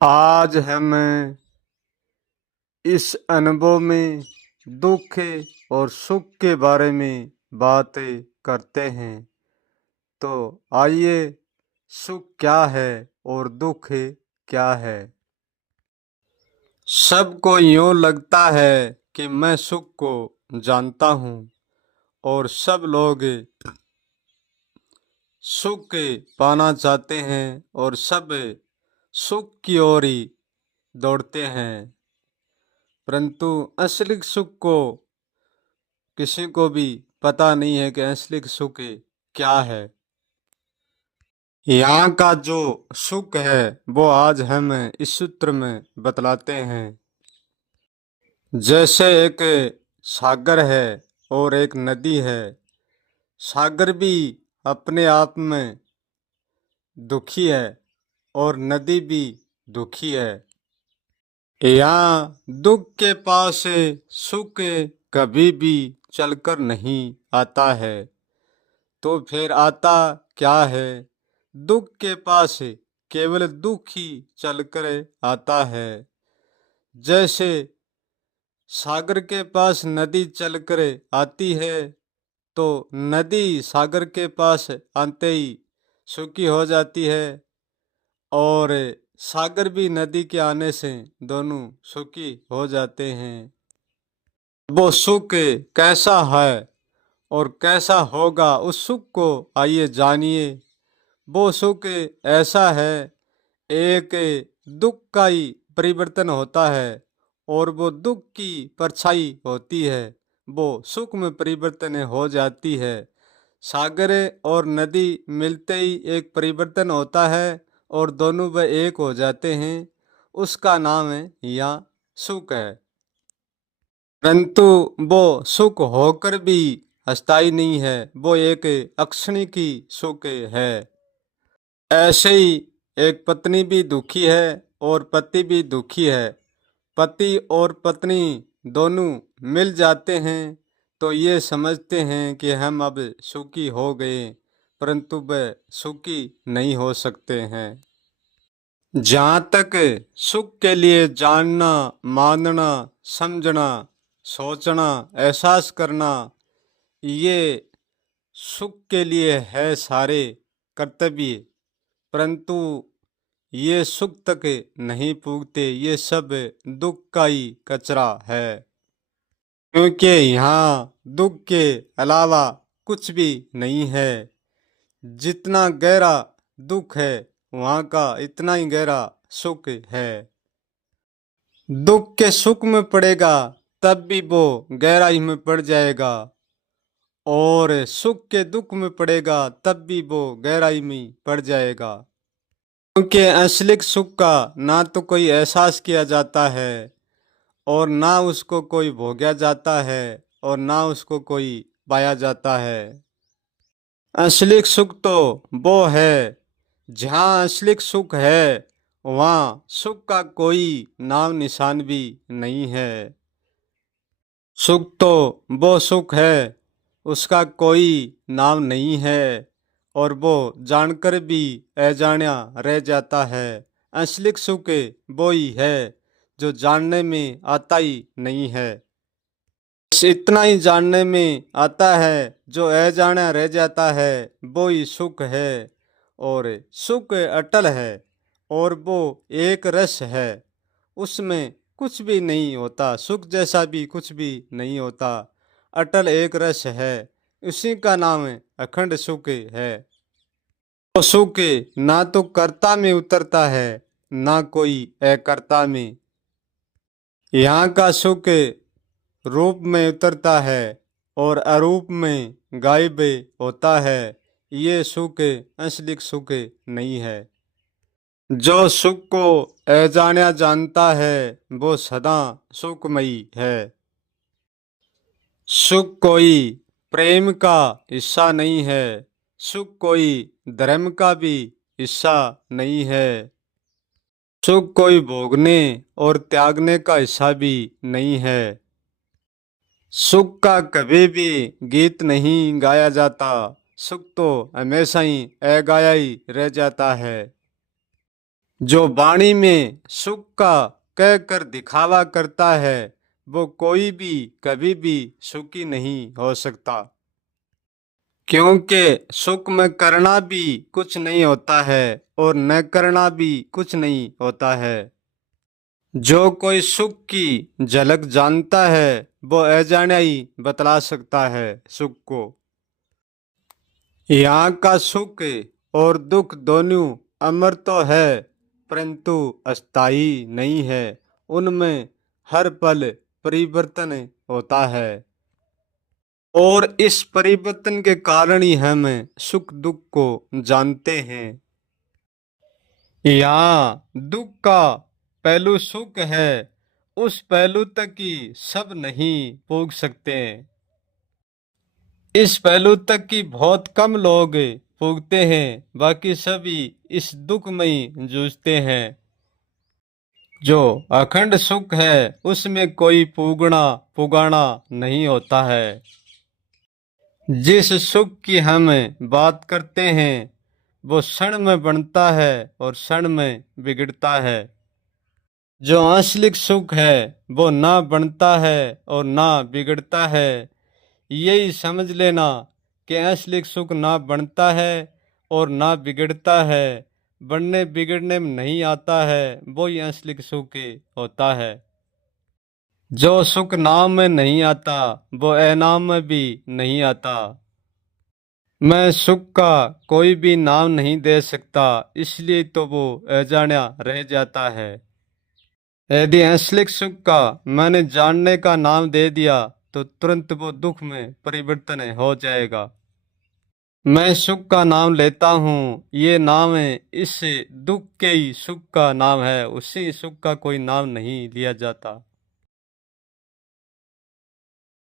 आज हम इस अनुभव में दुख और सुख के बारे में बात करते हैं। तो आइए, सुख क्या है और दुख क्या है। सबको यूँ लगता है कि मैं सुख को जानता हूँ और सब लोग सुख पाना चाहते हैं और सब सुख की ओर ही दौड़ते हैं। परंतु असली सुख को किसी को भी पता नहीं है कि असली सुख क्या है। यहाँ का जो सुख है वो आज हम इस सूत्र में बतलाते हैं। जैसे एक सागर है और एक नदी है। सागर भी अपने आप में दुखी है और नदी भी दुखी है। यहाँ दुख के पास सुख कभी भी चलकर नहीं आता है। तो फिर आता क्या है? दुख के पास केवल दुख ही चलकर आता है। जैसे सागर के पास नदी चलकर आती है तो नदी सागर के पास आते ही सूखी हो जाती है और सागर भी नदी के आने से दोनों सूखी हो जाते हैं। वो सुख कैसा है और कैसा होगा, उस सुख को आइए जानिए। वो सुख ऐसा है, एक दुख का ही परिवर्तन होता है और वो दुख की परछाई होती है, वो सुख में परिवर्तन हो जाती है। सागर और नदी मिलते ही एक परिवर्तन होता है और दोनों वे एक हो जाते हैं। उसका नाम है या सुख है। परंतु वो सुख होकर भी अस्थायी नहीं है, वो एक अक्षणिक ही सुख है। ऐसे ही एक पत्नी भी दुखी है और पति भी दुखी है। पति और पत्नी दोनों मिल जाते हैं तो ये समझते हैं कि हम अब सुखी हो गए, परंतु वे सुखी नहीं हो सकते हैं। जहाँ तक सुख के लिए जानना, मानना, समझना, सोचना, एहसास करना, ये सुख के लिए है सारे कर्तव्य। परंतु ये सुख तक नहीं पूगते, ये सब दुख का ही कचरा है। क्योंकि यहाँ दुख के अलावा कुछ भी नहीं है। जितना गहरा दुख है वहाँ का इतना ही गहरा सुख है। दुख के सुख में पड़ेगा तब भी वो गहराई में पड़ जाएगा और सुख के दुख में पड़ेगा तब भी वो गहराई में पड़ जाएगा। क्योंकि असली सुख का ना तो कोई एहसास किया जाता है और ना उसको कोई भोगा जाता है और ना उसको कोई पाया जाता है। असली सुख तो वो है, जहाँ असली सुख है वहाँ सुख का कोई नाम निशान भी नहीं है। सुख तो वो सुख है, उसका कोई नाम नहीं है और वो जानकर भी अजाण्या रह जाता है। असली सुख वो ही है जो जानने में आता ही नहीं है। बस इतना ही जानने में आता है, जो अजाण्या रह जाता है वो ही सुख है। और सुख अटल है और वो एक रस है, उसमें कुछ भी नहीं होता, सुख जैसा भी कुछ भी नहीं होता। अटल एक रस है, उसी का नाम अखंड सुख है। वो सुख ना तो कर्ता में उतरता है ना कोई अकर्ता में। यहाँ का सुख रूप में उतरता है और अरूप में गायब होता है। ये सुख असली सुख नहीं है। जो सुख को अजाण्या जानता है वो सदा सुखमयी है। सुख कोई प्रेम का हिस्सा नहीं है, सुख कोई धर्म का भी हिस्सा नहीं है, सुख कोई भोगने और त्यागने का हिस्सा भी नहीं है। सुख का कभी भी गीत नहीं गाया जाता, सुख तो हमेशा ही अगाया ही रह जाता है। जो वाणी में सुख का कहकर दिखावा करता है वो कोई भी कभी भी सुखी नहीं हो सकता, क्योंकि सुख में करना भी कुछ नहीं होता है और न करना भी कुछ नहीं होता है। जो कोई सुख की झलक जानता है वो अजाना ही बतला सकता है सुख को। यहाँ का सुख और दुख दोनों अमर तो है परंतु अस्थायी नहीं है, उनमें हर पल परिवर्तन होता है और इस परिवर्तन के कारण ही हम सुख दुख को जानते हैं। यहाँ दुख का पहलू सुख है, उस पहलू तक ही सब नहीं पहुंच सकते। इस पहलू तक की बहुत कम लोग भोगते हैं, बाकी सभी इस दुख में ही जूझते हैं। जो अखंड सुख है उसमें कोई पुगना पुगाना नहीं होता है। जिस सुख की हम बात करते हैं वो क्षण में बनता है और क्षण में बिगड़ता है। जो असली सुख है वो ना बनता है और ना बिगड़ता है। यही समझ लेना कि असली सुख ना बनता है और ना बिगड़ता है, बनने बिगड़ने में नहीं आता है, वो ही असली सुख होता है। जो सुख नाम में नहीं आता वो अनाम में भी नहीं आता। मैं सुख का कोई भी नाम नहीं दे सकता, इसलिए तो वो अजाना रह जाता है। यदि असली सुख का मैंने जानने का नाम दे दिया तो तुरंत वो दुख में परिवर्तन हो जाएगा। मैं सुख का नाम लेता हूँ, ये नाम है इस दुख के ही सुख का नाम है, उसी सुख का कोई नाम नहीं लिया जाता।